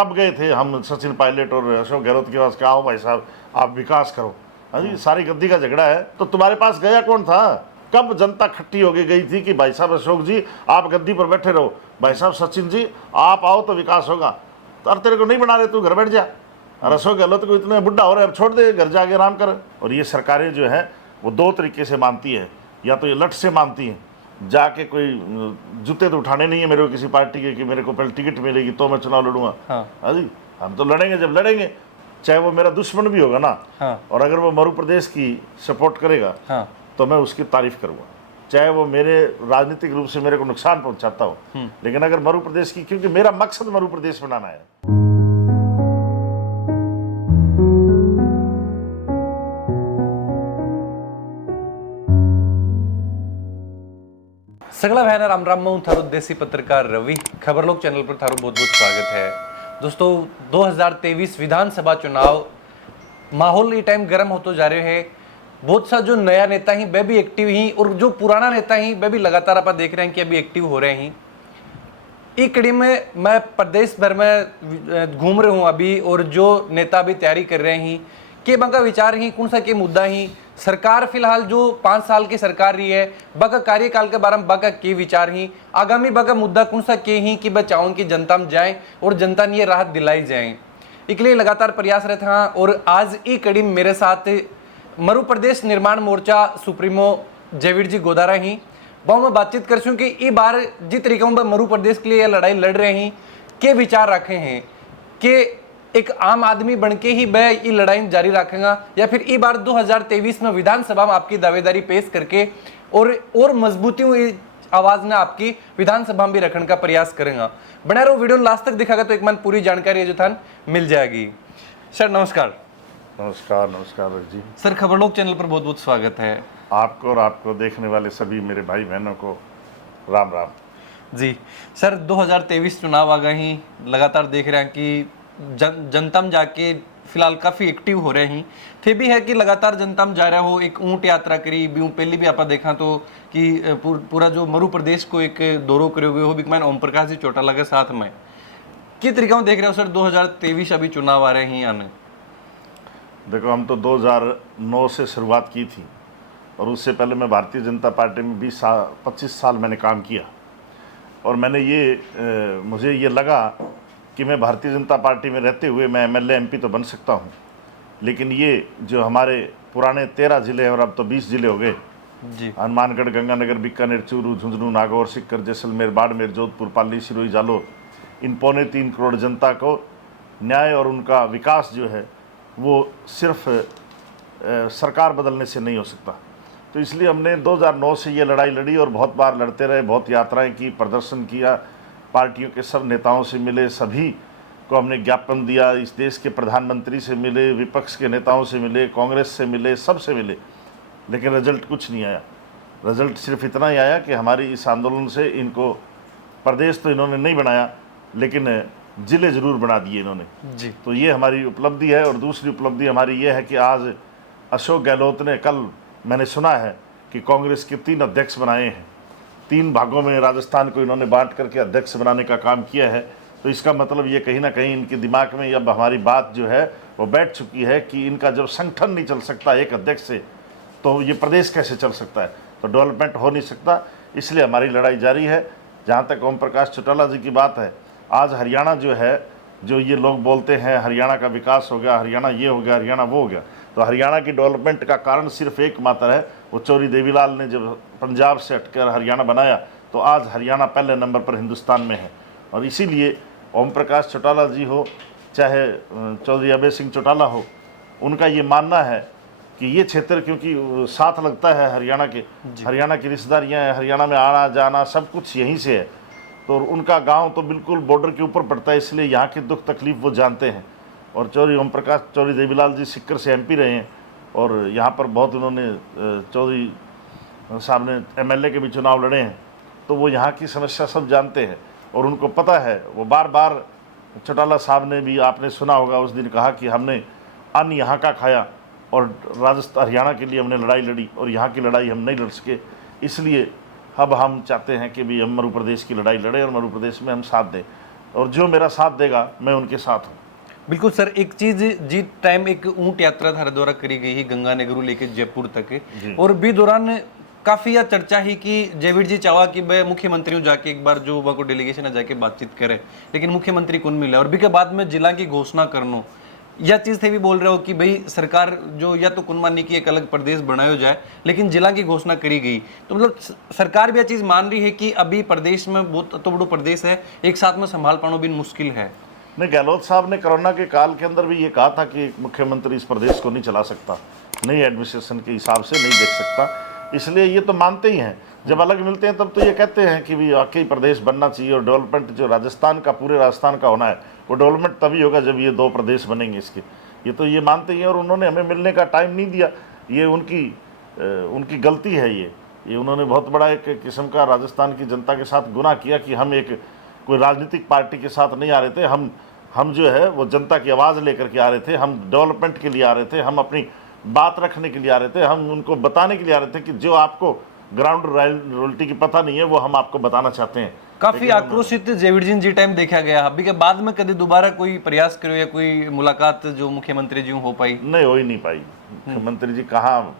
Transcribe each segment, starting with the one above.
कब गए थे हम सचिन पायलट और अशोक गहलोत के पास, क्या हो भाई साहब आप विकास करो? हाँ जी, सारी गद्दी का झगड़ा है। तो तुम्हारे पास गया कौन था? कब जनता खट्टी होके गई थी कि भाई साहब अशोक जी आप गद्दी पर बैठे रहो, भाई साहब सचिन जी आप आओ तो विकास होगा? तो तेरे को नहीं बना रहे, तू घर बैठ जा। और अशोक गहलोत को इतने बुढ़ा हो रहा है, अब छोड़ दे, घर जाके आराम कर। और ये सरकारें जो है वो दो तरीके से मानती है, या तो ये लट से मानती हैं, जाके कोई जूते तो उठाने नहीं है मेरे को किसी पार्टी के कि मेरे को पहले टिकट मिलेगी तो मैं चुनाव लड़ूंगा। हाँ जी, हम तो लड़ेंगे जब लड़ेंगे, चाहे वो मेरा दुश्मन भी होगा ना। और अगर वो मध्य प्रदेश की सपोर्ट करेगा तो मैं उसकी तारीफ करूंगा, चाहे वो मेरे राजनीतिक रूप से मेरे को नुकसान पहुंचाता हो। लेकिन अगर मध्य प्रदेश की, क्योंकि मेरा मकसद मध्य प्रदेश बनाना है। सगला भाई राम राम, मैं थारो देसी पत्रकार रवि। खबरलोक चैनल पर थारो बहुत बहुत स्वागत है। दोस्तों 2023 विधानसभा चुनाव माहौल ये टाइम गर्म होते जा रहे हैं। बहुत सा जो नया नेता ही वह भी एक्टिव ही, और जो पुराना नेता ही वह भी लगातार आप देख रहे हैं कि अभी एक्टिव हो रहे हैं। एक कड़ी में मैं प्रदेश भर में घूम रहा हूँ अभी, और जो नेता अभी तैयारी कर रहे हैं कि बका विचार ही कौन सा के मुद्दा ही सरकार फिलहाल जो 5 साल की सरकार रही है बका कार्यकाल के बारे में बका के विचार ही आगामी बका मुद्दा कौन सा के ही कि बचाओं की जनता में जाए और जनता ने ये राहत दिलाई जाए, इसके लिए लगातार प्रयास रहते हैं। और आज एक कड़ी में मेरे साथ मध्य प्रदेश निर्माण मोर्चा सुप्रीमो जयवीर जी गोदारा ही, वह मैं बातचीत कर कि ये बार जिस तरीके में मध्य प्रदेश के लिए लड़ाई लड़ रहे हैं के विचार रखे हैं कि एक आम आदमी बनके ही वह ये लड़ाई जारी रखेगा, या फिर ये बार 2023 में विधानसभा में आपकी दावेदारी पेश करके और मजबूती हुई आवाज ने आपकी विधानसभा में भी रखने का प्रयास करेगा। बना रहो, वीडियो लास्ट तक दिखागा तो एक मन पूरी जानकारी जो था मिल जाएगी। सर नमस्कार। नमस्कार। नमस्कार जी। सर खबरलोक चैनल पर बहुत बहुत स्वागत है आपको, और आपको देखने वाले सभी मेरे भाई बहनों को राम राम जी। सर 2023 चुनाव आ गए ही, लगातार देख रहे हैं कि जनता में जाके फिलहाल काफ़ी एक्टिव हो रहे हैं। फिर भी है कि लगातार जनता में जा रहा हो, एक ऊँट यात्रा करी भी पहले भी आप देखा तो कि पूरा जो मध्य प्रदेश को एक दौरो करे हुए हो भी मैं ओम प्रकाश जी चौटाला के साथ में किस तरीके में देख रहे हो सर 2023 अभी चुनाव आ रहे हैं आने? देखो, हम तो 2009 से शुरुआत की थी, और उससे पहले मैं भारतीय जनता पार्टी में 25 साल मैंने काम किया। और मैंने मुझे ये लगा कि मैं भारतीय जनता पार्टी में रहते हुए मैं एमएलए एमपी तो बन सकता हूँ, लेकिन ये जो हमारे पुराने 13 ज़िले हैं और अब तो 20 ज़िले हो गए जी, हनुमानगढ़, गंगानगर, बीकानेर, चूरू, झुंझुनू, नागौर, सीकर, जैसलमेर, बाड़मेर, जोधपुर, पाली, सिरोही, जालोर, इन 3.25 करोड़ जनता को न्याय और उनका विकास जो है वो सिर्फ सरकार बदलने से नहीं हो सकता। तो इसलिए हमने 2009 से ये लड़ाई लड़ी और बहुत बार लड़ते रहे, बहुत यात्राएं की, प्रदर्शन किया, पार्टियों के सब नेताओं से मिले, सभी को हमने ज्ञापन दिया, इस देश के प्रधानमंत्री से मिले, विपक्ष के नेताओं से मिले, कांग्रेस से मिले, सबसे मिले, लेकिन रिजल्ट कुछ नहीं आया। रिजल्ट सिर्फ इतना ही आया कि हमारी इस आंदोलन से इनको प्रदेश तो इन्होंने नहीं बनाया, लेकिन ज़िले ज़रूर बना दिए इन्होंने जी। तो ये हमारी उपलब्धि है। और दूसरी उपलब्धि हमारी ये है कि आज अशोक गहलोत ने, कल मैंने सुना है कि कांग्रेस के 3 अध्यक्ष बनाए हैं, 3 भागों में राजस्थान को इन्होंने बांट करके अध्यक्ष बनाने का काम किया है। तो इसका मतलब ये कहीं ना कहीं इनके दिमाग में अब हमारी बात जो है वो बैठ चुकी है कि इनका जब संगठन नहीं चल सकता एक अध्यक्ष से, तो ये प्रदेश कैसे चल सकता है, तो डेवलपमेंट हो नहीं सकता। इसलिए हमारी लड़ाई जारी है। जहाँ तक ओम प्रकाश चौटाला जी की बात है, आज हरियाणा जो है, जो ये लोग बोलते हैं हरियाणा का विकास हो गया, हरियाणा ये हो गया, हरियाणा वो हो गया, तो हरियाणा की डेवलपमेंट का कारण सिर्फ एक मात्र है, वो चौधरी देवीलाल ने जब पंजाब से हटकर हरियाणा बनाया, तो आज हरियाणा पहले नंबर पर हिंदुस्तान में है। और इसीलिए ओम प्रकाश चौटाला जी हो, चाहे चौधरी अभय सिंह चौटाला हो, उनका ये मानना है कि ये क्षेत्र क्योंकि साथ लगता है हरियाणा के, हरियाणा की रिश्तेदारियाँ हैं, हरियाणा में आना जाना सब कुछ यहीं से है, तो उनका गांव तो बिल्कुल बॉर्डर के ऊपर पड़ता है, इसलिए यहाँ की दुख तकलीफ वो जानते हैं। और चौधरी ओम प्रकाश, चौधरी देवीलाल जी सीकर से एमपी रहे हैं, और यहाँ पर बहुत उन्होंने, चौधरी साहब ने एमएलए के भी चुनाव लड़े हैं, तो वो यहाँ की समस्या सब जानते हैं और उनको पता है। वो बार बार, चौटाला साहब ने भी, आपने सुना होगा, उस दिन कहा कि हमने अन्न यहाँ का खाया और राजस्थान हरियाणा के लिए हमने लड़ाई लड़ी और यहाँ की लड़ाई हम नहीं लड़ सके, इसलिए अब हम चाहते हैं कि भी हम मध्य प्रदेश की लड़ाई लड़ें और मध्य प्रदेश में हम साथ दें। और जो मेरा साथ देगा मैं उनके साथ हूँ। बिल्कुल सर, एक चीज जी टाइम एक ऊंट यात्रा थारे द्वारा करी गई है गंगानगरू लेके जयपुर तक, और भी दौरान काफी यह चर्चा ही कि जयवीर जी चाहा कि वह मुख्यमंत्री जाके एक बार जो वह को डेलीगेशन है जाके बातचीत करे, लेकिन मुख्यमंत्री कौन मिला, और भी के बाद में जिला की घोषणा करनो यह चीज थे भी बोल रहे हो कि भाई सरकार जो या तो कुनमानी की एक अलग प्रदेश बनाया जाए, लेकिन जिला की घोषणा करी गई। तो मतलब सरकार भी यह चीज मान रही है कि अभी प्रदेश में बहुत तो बड़ो प्रदेश है, एक साथ में संभाल पाना भी मुश्किल है। नहीं, गहलोत साहब ने कोरोना के काल के अंदर भी ये कहा था कि मुख्यमंत्री इस प्रदेश को नहीं चला सकता, नई एडमिनिस्ट्रेशन के हिसाब से नहीं देख सकता, इसलिए ये तो मानते ही हैं। जब अलग मिलते हैं तब तो ये कहते हैं कि भी वाकई प्रदेश बनना चाहिए, और डेवलपमेंट जो राजस्थान का, पूरे राजस्थान का होना है, वो डेवलपमेंट तभी होगा जब ये 2 प्रदेश बनेंगे इसके। ये तो ये मानते ही हैं, और उन्होंने हमें मिलने का टाइम नहीं दिया, ये उनकी गलती है। ये उन्होंने बहुत बड़ा एक किस्म का राजस्थान की जनता के साथ गुनाह किया कि हम एक कोई राजनीतिक पार्टी के साथ नहीं आ रहे थे, हम जो है वो जनता की आवाज़ लेकर के आ रहे थे, हम डेवलपमेंट के लिए आ रहे थे, हम अपनी बात रखने के लिए आ रहे थे, हम उनको बताने के लिए आ रहे थे कि जो आपको ग्राउंड रियलिटी की पता नहीं है वो हम आपको बताना चाहते हैं। काफी आक्रोशित जयवीर जी टाइम देखा गया। अभी के बाद में कभी दोबारा कोई प्रयास करो या कोई मुलाकात जो मुख्यमंत्री जी हो पाई? नहीं, हो ही नहीं पाई। मुख्यमंत्री जी कहाँ,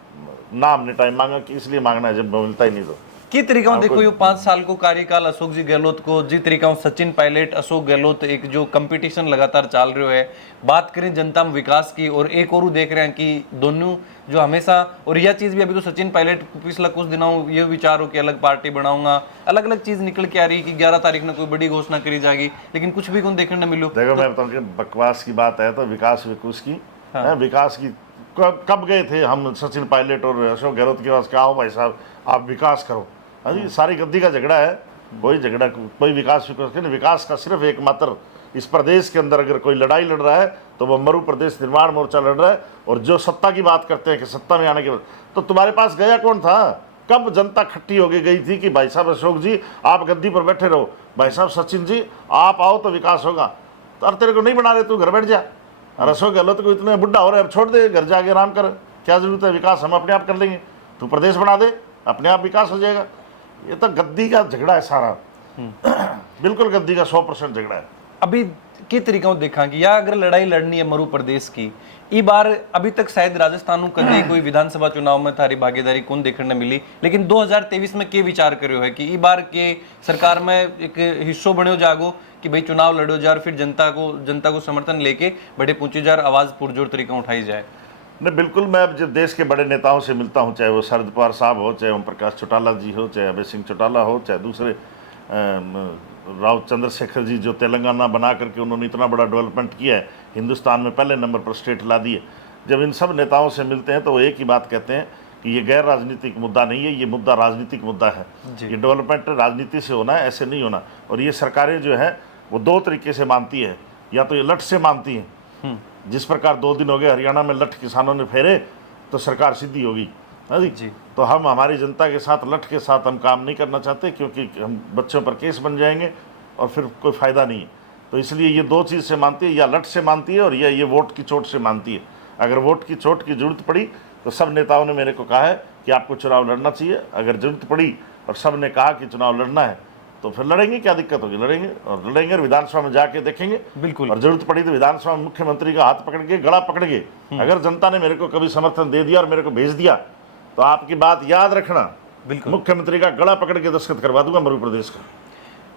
ना हमने टाइम मांगा कि इसलिए मांगना है जब मिलता ही नहीं। तो की तरीका देखो, ये 5 साल को कार्यकाल अशोक जी गहलोत को, जी तरीका सचिन पायलट, अशोक गहलोत, एक जो कंपटीशन लगातार चल रहे है। बात करें जनता में विकास की, और एक और देख रहे हैं कि दोनों जो हमेशा, और यह चीज भी अभी तो सचिन पायलट पिछला कुछ दिनों ये विचार हो कि अलग पार्टी बनाऊंगा, अलग अलग चीज निकल के आ रही कि 11 तारीख में कोई बड़ी घोषणा करी जाएगी, लेकिन कुछ भी कौन देखने न मिलो। देखो मैं बताऊँ कि बकवास की बात है तो विकास की विकास की कब गए थे हम सचिन पायलट और अशोक गहलोत के पास, क्या हो भाई साहब आप विकास करो? हाँ जी, सारी गद्दी का झगड़ा है, कोई झगड़ा, कोई विकास नहीं। विकास का सिर्फ एकमात्र इस प्रदेश के अंदर अगर कोई लड़ाई लड़ रहा है तो वो मरु प्रदेश निर्माण मोर्चा लड़ रहा है। और जो सत्ता की बात करते हैं कि सत्ता में आने के बाद, तो तुम्हारे पास गया कौन था? कब जनता खट्टी हो गई थी कि भाई साहब अशोक जी आप गद्दी पर बैठे रहो, भाई साहब सचिन जी आप आओ तो विकास होगा। तो अरे तेरे को नहीं बना रहे, तू घर बैठ जा। और अशोक गहलोत को इतने बुढ़ा हो रहे, अब छोड़ दे, घर जाके आराम कर, क्या जरूरत है, विकास हम अपने आप कर लेंगे, तू प्रदेश बना दे, अपने आप विकास हो जाएगा। ये तो गद्दी का झगड़ा है सारा, बिल्कुल गद्दी का 100% झगड़ा है। अभी के तरीका देखा कि या अगर लड़ाई लड़नी है मरु प्रदेश की, ई बार अभी तक शायद राजस्थान कभी कोई विधानसभा चुनाव में थारी भागीदारी कौन देखने मिली, लेकिन 2023 में के विचार करो है कि ई बार के सरकार में एक हिस्सों बनो जागो कि भाई चुनाव लड़ो जा, और फिर जनता को समर्थन लेके बड़े पूछे जा, आवाज पुरजोर तरीका उठाई जाए। नहीं, बिल्कुल। मैं अब जब देश के बड़े नेताओं से मिलता हूँ, चाहे वो शरद पवार साहब हो, चाहे ओम प्रकाश चौटाला जी हो, चाहे अभय सिंह चौटाला हो, चाहे दूसरे राव चंद्रशेखर जी जो तेलंगाना बना करके उन्होंने इतना बड़ा डेवलपमेंट किया है, हिंदुस्तान में पहले नंबर पर स्टेट ला दी है। जब इन सब नेताओं से मिलते हैं तो वो एक ही बात कहते हैं कि ये गैर राजनीतिक मुद्दा नहीं है, ये मुद्दा राजनीतिक मुद्दा है। ये डेवलपमेंट राजनीति से होना है, ऐसे नहीं होना। और ये सरकारें जो है वो 2 तरीके से मानती है, या तो ये लठ से मानती हैं, जिस प्रकार 2 दिन हो गए हरियाणा में लठ किसानों ने फेरे तो सरकार सीधी होगी। हाँ जी, तो हम हमारी जनता के साथ लठ के साथ हम काम नहीं करना चाहते, क्योंकि हम बच्चों पर केस बन जाएंगे और फिर कोई फ़ायदा नहीं है। तो इसलिए ये 2 चीज़ से मानती है, या लठ से मानती है और या ये वोट की चोट से मानती है। अगर वोट की चोट की जरूरत पड़ी तो सब नेताओं ने मेरे को कहा है कि आपको चुनाव लड़ना चाहिए। अगर जरूरत पड़ी और सब ने कहा कि चुनाव लड़ना है तो फिर लड़ेंगे, क्या दिक्कत होगी, लड़ेंगे और विधानसभा में जाके देखेंगे। बिल्कुल। और जरूरत पड़ी तो विधानसभा में मुख्यमंत्री का हाथ पकड़ के, गला पकड़ के, अगर जनता ने मेरे को कभी समर्थन दे दिया और मेरे को भेज दिया तो आपकी बात याद रखना, बिल्कुल मुख्यमंत्री का गला पकड़ के दस्तखत करवा दूंगा मध्य प्रदेश का।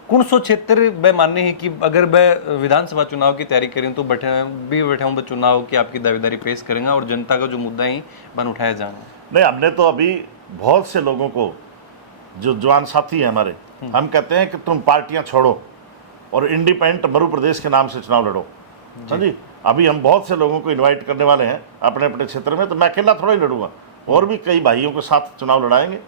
कौन सो क्षेत्र वे मानने हैं कि अगर मैं विधानसभा चुनाव की तैयारी करें तो बैठा हूँ चुनाव की आपकी दावेदारी पेश करेंगे और जनता का जो मुद्दा है बन उठाया जाना? नहीं, हमने तो अभी बहुत से लोगों को, जो जवान साथी हैं हमारे, हम कहते हैं कि तुम पार्टियां छोड़ो और इंडिपेंडेंट मध्य प्रदेश के नाम से चुनाव लड़ो। हाँ जी, अभी हम बहुत से लोगों को इनवाइट करने वाले हैं अपने अपने क्षेत्र में, तो मैं अकेला थोड़ा ही लड़ूंगा, और भी कई भाइयों के साथ चुनाव लड़ाएंगे।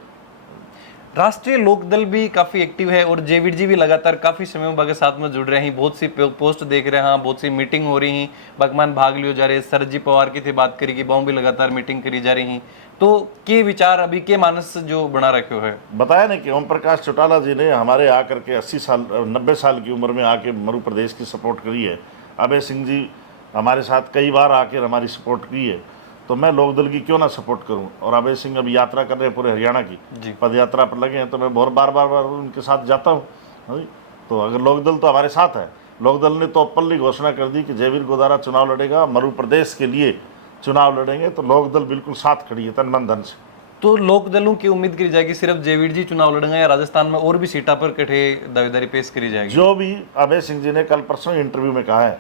राष्ट्रीय लोकदल भी काफी एक्टिव है और जयवीर जी भी लगातार काफी समय में साथ में जुड़ रहे हैं, बहुत सी पोस्ट देख रहे हैं, बहुत सी मीटिंग हो रही हैं, भगवान भाग लियो जा रहे हैं। शरद जी पवार की थी बात करी कि बहु भी लगातार मीटिंग करी जा रही हैं। तो के विचार अभी के मानस जो बना रखे है? बताया ना कि ओम प्रकाश चौटाला जी ने हमारे आकर के 80 साल 90 साल की उम्र में आके मध्य प्रदेश की सपोर्ट करी है। अभय सिंह जी हमारे साथ कई बार आकर हमारी सपोर्ट की है, तो मैं लोकदल की क्यों ना सपोर्ट करूं। और अभय सिंह अभी यात्रा कर रहे हैं पूरे हरियाणा की, पद यात्रा पर लगे हैं, तो मैं बहुत बार उनके साथ जाता हूँ। तो अगर लोकदल तो हमारे साथ है, लोकदल ने तो अपल्ली घोषणा कर दी कि जयवीर गोदारा चुनाव लड़ेगा, मरु प्रदेश के लिए चुनाव लड़ेंगे, तो लोकदल बिल्कुल साथ खड़ी है तन मन धन से। तो लोक दलों की उम्मीद करी जाएगी सिर्फ जयवीर जी चुनाव लड़ेंगे या राजस्थान में और भी सीटा पर कठे दावेदारी पेश करी जाएगी? जो भी अभय सिंह जी ने कल परसों इंटरव्यू में कहा है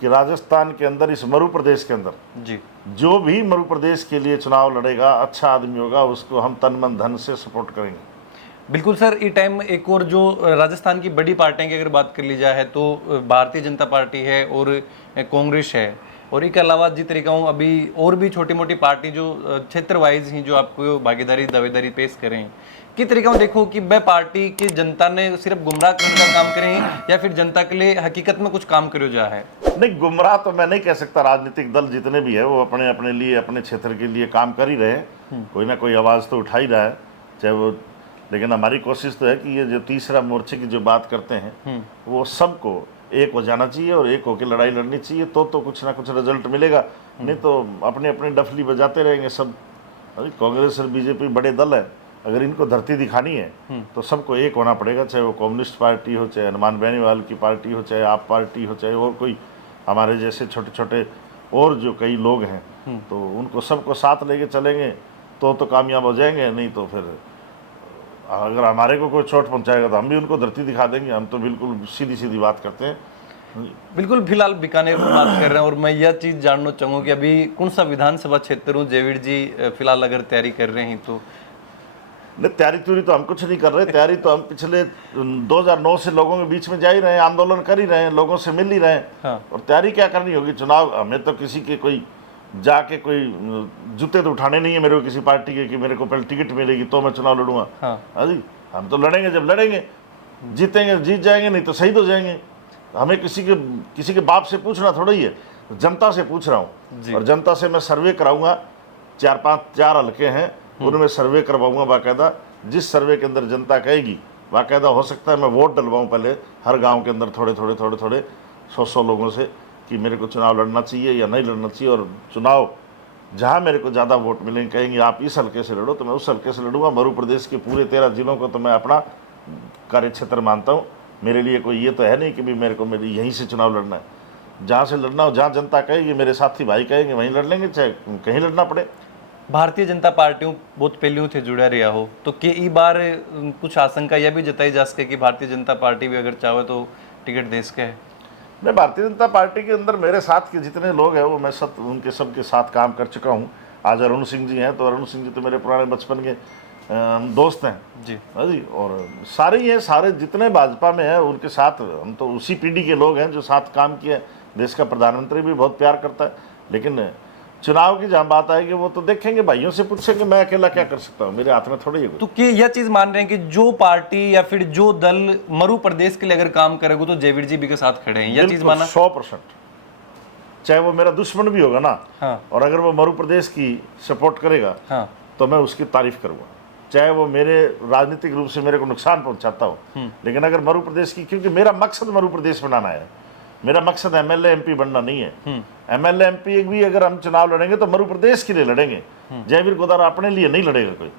कि राजस्थान के अंदर, इस मरु प्रदेश के अंदर जी, जो भी मरु प्रदेश के लिए चुनाव लड़ेगा, अच्छा आदमी होगा, उसको हम तन मन धन से सपोर्ट करेंगे। बिल्कुल सर। इस टाइम एक और जो राजस्थान की बड़ी पार्टियों की अगर बात कर ली जाए तो भारतीय जनता पार्टी है और कांग्रेस है, और इसके अलावा जिस तरीका हूँ अभी और भी छोटी मोटी पार्टी जो क्षेत्र वाइज ही जो आपको भागीदारी दावेदारी पेश करें, किस तरीका हूँ देखो कि वह पार्टी की जनता ने सिर्फ गुमराह करने का काम करें या फिर जनता के लिए हकीकत में कुछ काम करो जा है? नहीं, गुमराह तो मैं नहीं कह सकता। राजनीतिक दल जितने भी है वो अपने अपने लिए, अपने क्षेत्र के लिए काम कर ही रहे हैं, कोई ना कोई आवाज़ तो उठा ही रहा है, चाहे वो। लेकिन हमारी कोशिश तो है कि ये जो तीसरा मोर्चे की जो बात करते हैं वो सबको एक हो जाना चाहिए और एक होकर लड़ाई लड़नी चाहिए, तो कुछ ना कुछ रिजल्ट मिलेगा। नहीं तो अपने अपने डफली बजाते रहेंगे सब। कांग्रेस और बीजेपी बड़े दल है, अगर इनको धरती दिखानी है तो सबको एक होना पड़ेगा, चाहे वो कम्युनिस्ट पार्टी हो, चाहे हनुमान बेनीवाल की पार्टी हो, चाहे आप पार्टी हो, चाहे और कोई हमारे जैसे छोटे छोटे और जो कई लोग हैं, तो उनको सबको साथ लेके चलेंगे तो कामयाब हो जाएंगे। नहीं तो फिर अगर हमारे को कोई चोट पहुंचाएगा तो हम भी उनको धरती दिखा देंगे। हम तो बिल्कुल सीधी सीधी बात करते हैं। बिल्कुल। फिलहाल बीकानेर में बात कर रहे हैं और मैं यह चीज़ जानना चाहूँगा कि अभी कौन सा विधानसभा क्षेत्र हूँ जयवीर जी फिलहाल अगर तैयारी कर रहे हैं तो? नहीं, तैयारी तो हम कुछ नहीं कर रहे। तैयारी तो हम पिछले 2009 से लोगों के बीच में जा ही रहे हैं, आंदोलन कर ही रहे हैं, लोगों से मिल ही रहे हैं। हाँ। और तैयारी क्या करनी होगी? चुनाव हमें तो किसी के कोई जाके कोई जूते तो उठाने नहीं है मेरे को किसी पार्टी के कि मेरे को पहले टिकट मिलेगी तो मैं चुनाव लड़ूंगा। हाँ जी, हम तो लड़ेंगे, जब लड़ेंगे जीतेंगे, जीत जाएंगे, नहीं तो शहीद हो जाएंगे। हमें किसी के बाप से पूछना थोड़ा ही है, जनता से पूछ रहा हूँ। और जनता से मैं सर्वे कराऊंगा, 4 हल्के हैं उनमें सर्वे करवाऊंगा बाकायदा। जिस सर्वे के अंदर जनता कहेगी, बाकायदा हो सकता है मैं वोट डलवाऊँ पहले हर गाँव के अंदर थोड़े 100 लोगों से कि मेरे को चुनाव लड़ना चाहिए या नहीं लड़ना चाहिए। और चुनाव जहाँ मेरे को ज़्यादा वोट मिलेंगे, कहेंगे आप इस हल्के से लड़ो, तो मैं उस हल्के से लड़ूंगा। मरु प्रदेश के पूरे 13 जिलों को तो मैं अपना कार्य क्षेत्र मानता हूँ। मेरे लिए कोई ये तो है नहीं कि भी मेरे को यहीं से चुनाव लड़ना है। जहाँ से लड़ना हो, जहाँ जनता कहेगी, मेरे साथी भाई कहेंगे, वहीं लड़ लेंगे, चाहे कहीं लड़ना पड़े। भारतीय जनता पार्टियों बहुत पहलुओं से जुड़ा रहा हो तो कि इस बार कुछ आशंका यह भी जताई जा सके कि भारतीय जनता पार्टी भी अगर चाहे तो टिकट दे सके? मैं भारतीय जनता पार्टी के अंदर मेरे साथ के जितने लोग हैं वो मैं उनके सबके साथ काम कर चुका हूँ। आज अरुण सिंह जी हैं, तो अरुण सिंह जी तो मेरे पुराने बचपन के दोस्त हैं जी। हाँ जी। और सारे ही हैं, सारे जितने भाजपा में हैं उनके साथ हम तो उसी पीढ़ी के लोग हैं जो साथ काम किए। देश का प्रधानमंत्री भी बहुत प्यार करता है। लेकिन चुनाव की जहाँ बात आएगी वो तो देखेंगे, भाइयों से पूछेंगे, मैं अकेला क्या कर सकता हूँ, मेरे हाथ में थोड़ी है। तो कि यह चीज मान रहे हैं कि जो पार्टी या फिर जो दल मरु प्रदेश के लिए अगर काम करेगा तो जयवीर जी भी के साथ खड़े हैं, यह चीज माना? 100%, चाहे वो मेरा दुश्मन भी होगा ना। हाँ। और अगर वो मरु प्रदेश की सपोर्ट करेगा हाँ। तो मैं उसकी तारीफ करूँगा, चाहे वो मेरे राजनीतिक रूप से मेरे को नुकसान पहुंचाता हो। लेकिन अगर मरु प्रदेश की, क्योंकि मेरा मकसद मरु प्रदेश बनाना है, मेरा मकसद एमएलए एमपी बनना नहीं है। एमएलए एमपी भी अगर हम चुनाव लड़ेंगे तो मरु प्रदेश के लिए लड़ेंगे। जयवीर गोदारा अपने लिए नहीं लड़ेगा कोई,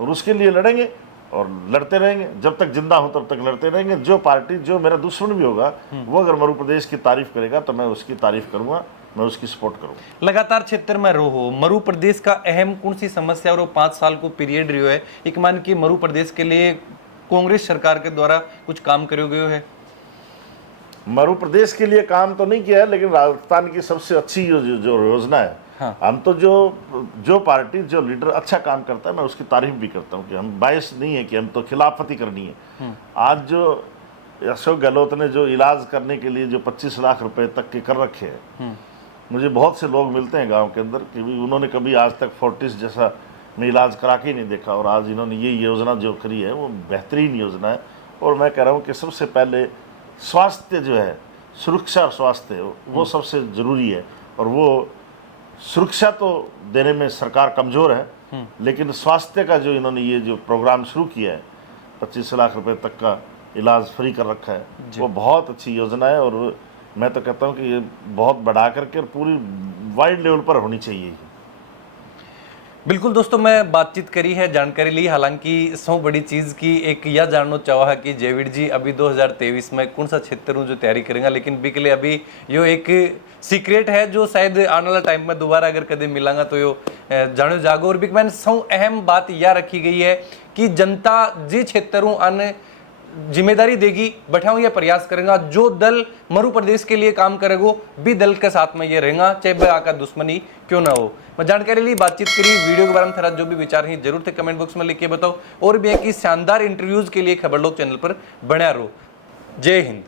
और उसके लिए लड़ेंगे और लड़ते रहेंगे जब तक जिंदा हो, तब तक लड़ते रहेंगे। जो पार्टी, जो मेरा दुश्मन भी होगा, वो अगर मरु प्रदेश की तारीफ करेगा तो मैं उसकी तारीफ करूंगा, मैं उसकी सपोर्ट करूंगा। लगातार क्षेत्र में रहो, मरु प्रदेश का अहम कौन सी समस्या और 5 साल को पीरियड रही है, एक मान की मरु प्रदेश के लिए कांग्रेस सरकार के द्वारा कुछ काम करो गयो है? मरु प्रदेश के लिए काम तो नहीं किया है, लेकिन राजस्थान की सबसे अच्छी जो योजना है। हाँ। हम तो जो पार्टी, जो लीडर अच्छा काम करता है मैं उसकी तारीफ भी करता हूँ कि हम बायस नहीं है कि हम तो खिलाफती करनी है। आज जो अशोक गहलोत ने जो इलाज करने के लिए जो 25 लाख रुपए तक के कर रखे हैं, मुझे बहुत से लोग मिलते हैं गांव के अंदर कि उन्होंने कभी आज तक फोर्टिस जैसा में इलाज करा के ही नहीं देखा, और आज इन्होंने ये योजना जो करी है वो बेहतरीन योजना है। और मैं कह रहा हूँ कि सबसे पहले स्वास्थ्य जो है, सुरक्षा स्वास्थ्य, वो सबसे ज़रूरी है। और वो सुरक्षा तो देने में सरकार कमज़ोर है, लेकिन स्वास्थ्य का जो इन्होंने ये जो प्रोग्राम शुरू किया है, 25 लाख रुपए तक का इलाज फ्री कर रखा है, वो बहुत अच्छी योजना है। और मैं तो कहता हूँ कि ये बहुत बढ़ा करके और पूरी वाइड लेवल पर होनी चाहिए। बिल्कुल दोस्तों, मैं बातचीत करी है, जानकारी ली, हालांकि सौ बड़ी चीज़ की एक यह जानना चाहा है कि जेविड जी अभी 2023 में कौन सा क्षेत्र हूँ जो तैयारी करेंगे, लेकिन बिकले अभी यो एक सीक्रेट है जो शायद आने वाला टाइम में दोबारा अगर कदम मिलांगा तो यो जानो जागो। और बिग मैन सौ अहम बात यह रखी गई है कि जनता जी क्षेत्रों अन जिम्मेदारी देगी, बैठाऊं यह प्रयास करेगा, जो दल मरु प्रदेश के लिए काम करेगा भी दल के साथ में ये रहेगा, चाहे वह आका दुश्मनी क्यों ना हो। मैं जानकारी ली, बातचीत करी, वीडियो के बारे में थोड़ा जो भी विचार है जरूर थे कमेंट बॉक्स में लिख के बताओ, और भी है कि शानदार इंटरव्यूज के लिए खबर लोग चैनल पर बना रहो। जय हिंद।